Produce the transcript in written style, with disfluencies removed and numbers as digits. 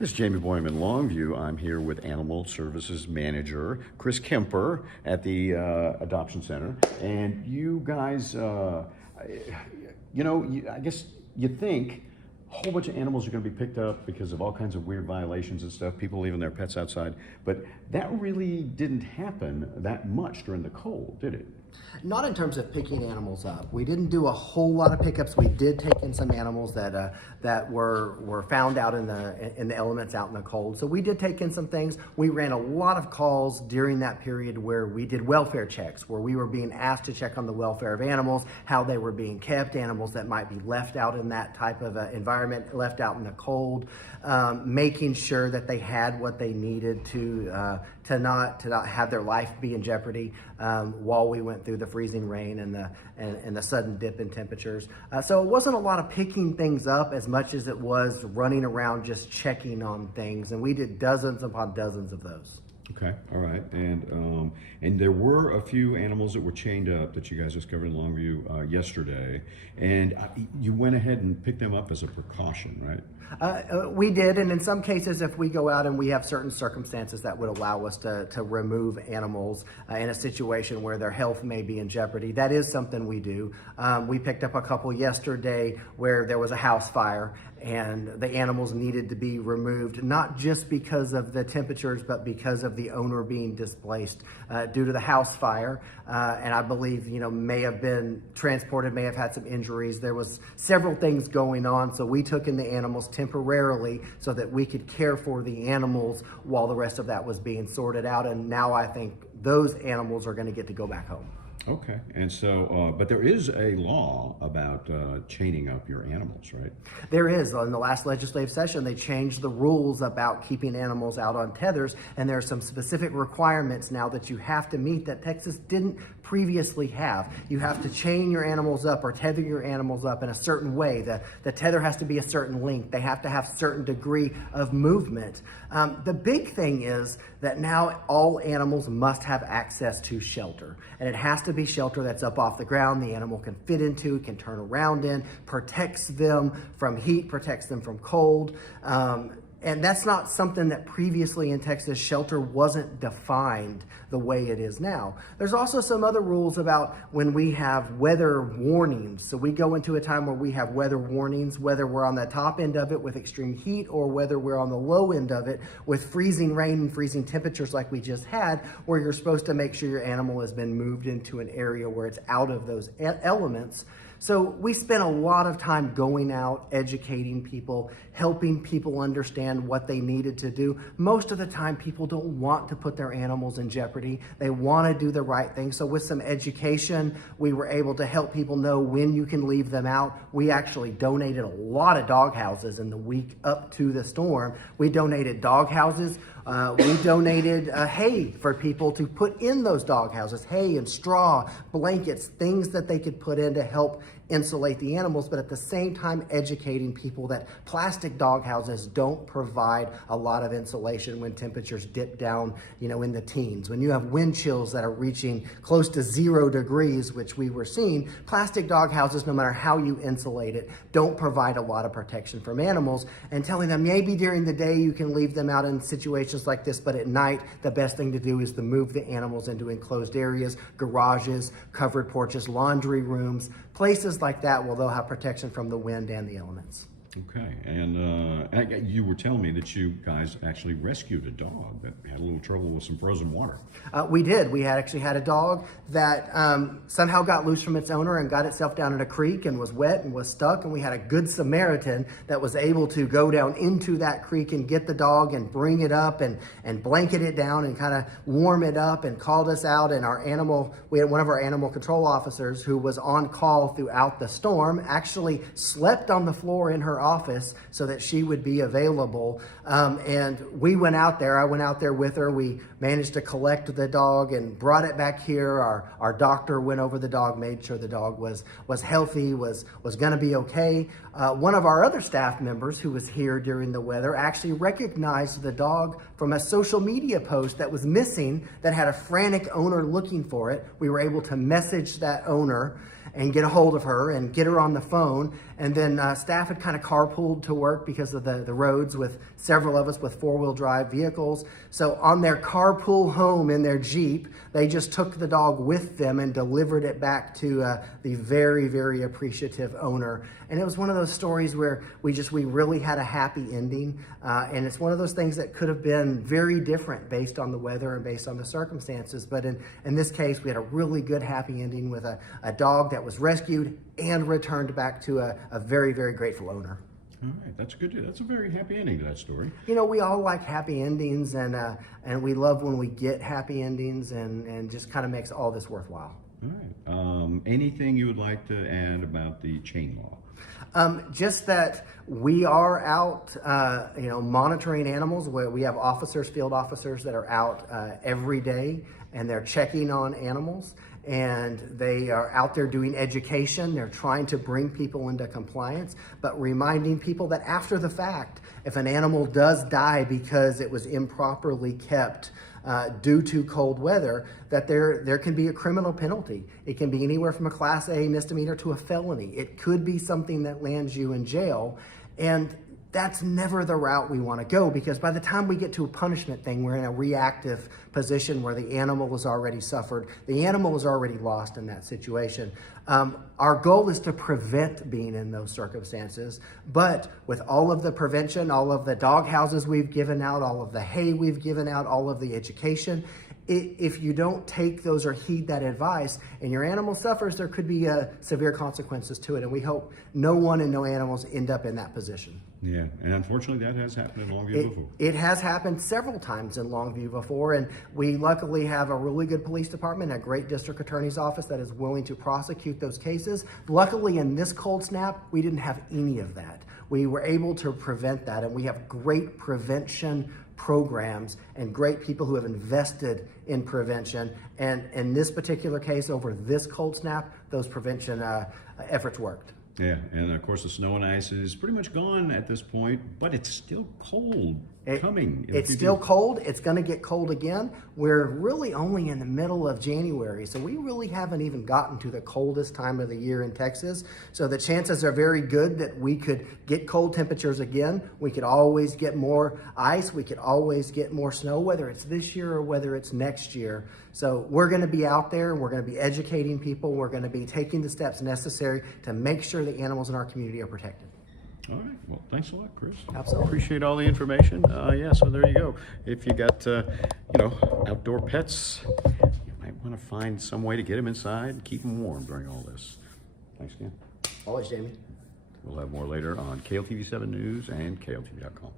This is Jamey Boyum in Longview. I'm here with Animal Services Manager Chris Kemper at the Adoption Center. And you guys, I guess you think a whole bunch of animals are going to be picked up because of all kinds of weird violations and stuff, people leaving their pets outside. But that really didn't happen that much during the cold, did it? Not in terms of picking animals up. We didn't do a whole lot of pickups. We did take in some animals that were found out in the elements out in the cold. So we did take in some things. We ran a lot of calls during that period where we did welfare checks, where we were being asked to check on the welfare of animals, how they were being kept, animals that might be left out in that type of environment, left out in the cold, making sure that they had what they needed to not have their life be in jeopardy while we went through the freezing rain and the sudden dip in temperatures. So it wasn't a lot of picking things up as much as it was running around just checking on things, and we did dozens upon dozens of those. Okay, all right, and there were a few animals that were chained up that you guys discovered in Longview yesterday, and you went ahead and picked them up as a precaution, right? We did, and in some cases, if we go out and we have certain circumstances that would allow us to remove animals in a situation where their health may be in jeopardy, that is something we do. We picked up a couple yesterday where there was a house fire and the animals needed to be removed, not just because of the temperatures, but because of the owner being displaced due to the house fire. And I believe, may have been transported, may have had some injuries. There was several things going on, so we took in the animals temporarily so that we could care for the animals while the rest of that was being sorted out. And now I think those animals are going to get to go back home. Okay, and so, but there is a law about chaining up your animals, right? There is. In the last legislative session, they changed the rules about keeping animals out on tethers, and there are some specific requirements now that you have to meet that Texas didn't previously have. You have to chain your animals up or tether your animals up in a certain way. The tether has to be a certain length. They have to have a certain degree of movement. The big thing is that now all animals must have access to shelter, and it has to be shelter that's up off the ground, the animal can fit into, can turn around in, protects them from heat, protects them from cold. And that's not something that previously in Texas, shelter wasn't defined the way it is now. There's also some other rules about when we have weather warnings. So we go into a time where we have weather warnings, whether we're on the top end of it with extreme heat or whether we're on the low end of it with freezing rain and freezing temperatures like we just had, where you're supposed to make sure your animal has been moved into an area where it's out of those elements. So we spent a lot of time going out, educating people, helping people understand what they needed to do. Most of the time, people don't want to put their animals in jeopardy. They want to do the right thing. So with some education, we were able to help people know when you can leave them out. We actually donated a lot of dog houses in the week up to the storm. We donated dog houses. We donated hay for people to put in those dog houses, hay and straw, blankets, things that they could put in to help insulate the animals, but at the same time educating people that plastic dog houses don't provide a lot of insulation when temperatures dip down, in the teens. When you have wind chills that are reaching close to 0 degrees, which we were seeing, plastic dog houses, no matter how you insulate it, don't provide a lot of protection from animals, and telling them maybe during the day you can leave them out in situations like this, but at night, the best thing to do is to move the animals into enclosed areas, garages, covered porches, laundry rooms, places like that where they'll have protection from the wind and the elements. Okay, and you were telling me that you guys actually rescued a dog that had a little trouble with some frozen water. We did. We actually had a dog that somehow got loose from its owner and got itself down in a creek and was wet and was stuck, and we had a good Samaritan that was able to go down into that creek and get the dog and bring it up and blanket it down and kind of warm it up and called us out. And we had one of our animal control officers who was on call throughout the storm, actually slept on the floor in her office so that she would be available. And we went out there. I went out there with her. We managed to collect the dog and brought it back here. Our doctor went over the dog, made sure the dog was healthy, was going to be okay. One of our other staff members who was here during the weather actually recognized the dog from a social media post that was missing that had a frantic owner looking for it. We were able to message that owner and get a hold of her and get her on the phone. And then staff had kind of carpooled to work because of the roads, with several of us with four-wheel drive vehicles. So on their carpool home in their Jeep, they just took the dog with them and delivered it back to the very, very appreciative owner. And it was one of those stories where we really had a happy ending. And it's one of those things that could have been very different based on the weather and based on the circumstances. But in this case, we had a really good happy ending with a dog that was rescued and returned back to a very, very grateful owner. All right, that's good. That's a very happy ending to that story. You know, we all like happy endings, and we love when we get happy endings, and just kind of makes all this worthwhile. All right. Anything you would like to add about the chain law? Just that we are out, monitoring animals. We have officers, field officers that are out every day, and they're checking on animals. And they are out there doing education. They're trying to bring people into compliance, but reminding people that after the fact, if an animal does die because it was improperly kept due to cold weather, that there can be a criminal penalty. It can be anywhere from a Class A misdemeanor to a felony. It could be something that lands you in jail. And that's never the route we want to go, because by the time we get to a punishment thing, we're in a reactive position where the animal has already suffered. The animal is already lost in that situation. Our goal is to prevent being in those circumstances, but with all of the prevention, all of the dog houses we've given out, all of the hay we've given out, all of the education, if you don't take those or heed that advice and your animal suffers, there could be severe consequences to it. And we hope no one and no animals end up in that position. Yeah, and unfortunately that has happened in Longview before. It has happened several times in Longview before, and we luckily have a really good police department, a great district attorney's office that is willing to prosecute those cases. Luckily, in this cold snap, we didn't have any of that. We were able to prevent that, and we have great prevention programs and great people who have invested in prevention. And in this particular case, over this cold snap, those prevention efforts worked. Yeah, and of course the snow and ice is pretty much gone at this point, but it's still cold coming. It's still cold. It's going to get cold again. We're really only in the middle of January, so we really haven't even gotten to the coldest time of the year in Texas. So the chances are very good that we could get cold temperatures again. We could always get more ice. We could always get more snow, whether it's this year or whether it's next year. So we're going to be out there. We're going to be educating people. We're going to be taking the steps necessary to make sure the animals in our community are protected. All right. Well, thanks a lot, Chris. Absolutely. Appreciate all the information. Yeah, so there you go. If you got, outdoor pets, you might want to find some way to get them inside and keep them warm during all this. Thanks again. Always, Jamie. We'll have more later on KLTV 7 News and KLTV.com.